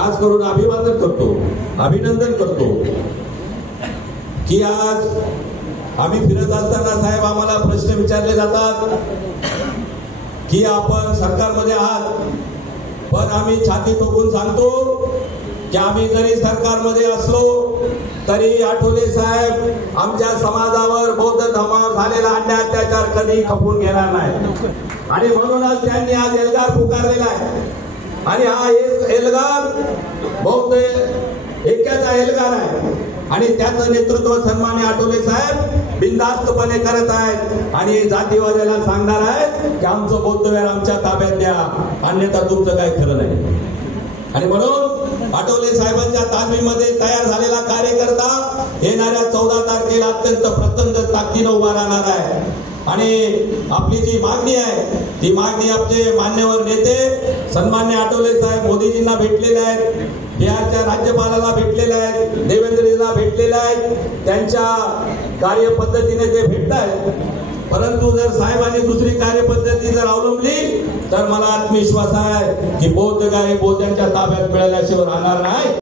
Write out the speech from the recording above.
खास करून अभिनंदन करतो की आज आम्ही फिरत असताना साहेब आम्हाला प्रश्न विचारले जातात की आपण सरकारमध्ये आहात, पण आम्ही छाती ठोकून सांगतो की आम्ही जरी सरकारमध्ये असलो तरी आठवले साहेब आमच्या समाजावर बौद्ध धर्मावर झालेला अन्याय अत्याचार कधी खपून घेणार नाही। आणि म्हणूनच त्यांनी आज एल्गार पुकारलेला आहे आणि हा एल्गार बौद्ध ऐक्याचा एल्गार आहे आणि त्याचं नेतृत्व सन्माननीय आठवले साहेब बिनधास्तपणे करत आहेत आणि जातीवाद्याला सांगणार आहेत की आमचं बौद्ध विहार आमच्या ताब्यात द्या, अन्यथा तुमचं काय खरं नाही। आणि म्हणून आठवले साहेबांच्या तालमीमध्ये तयार झालेला कार्यकर्ता येणाऱ्या 14 तारखेला अत्यंत प्रचंड ताकदीने उभा राहणार आहे आणि आपली जी मागणी आहे ती मागणी आमचे मान्यवर नेते सन्मान्य आठवले साहेब मोदीजींना भेटलेले आहेत, बिहारच्या राज्यपालाला भेटलेले आहेत, देवेंद्रजींना भेटलेले आहेत, त्यांच्या कार्यपद्धतीने ते भेटत आहेत। परंतु जर साहेबांनी दुसरी कार्यपद्धती जर अवलंबली तर मला आत्मविश्वास आहे की बौद्ध गाय बौद्धांच्या ताब्यात मिळाल्याशिवाय राहणार नाही।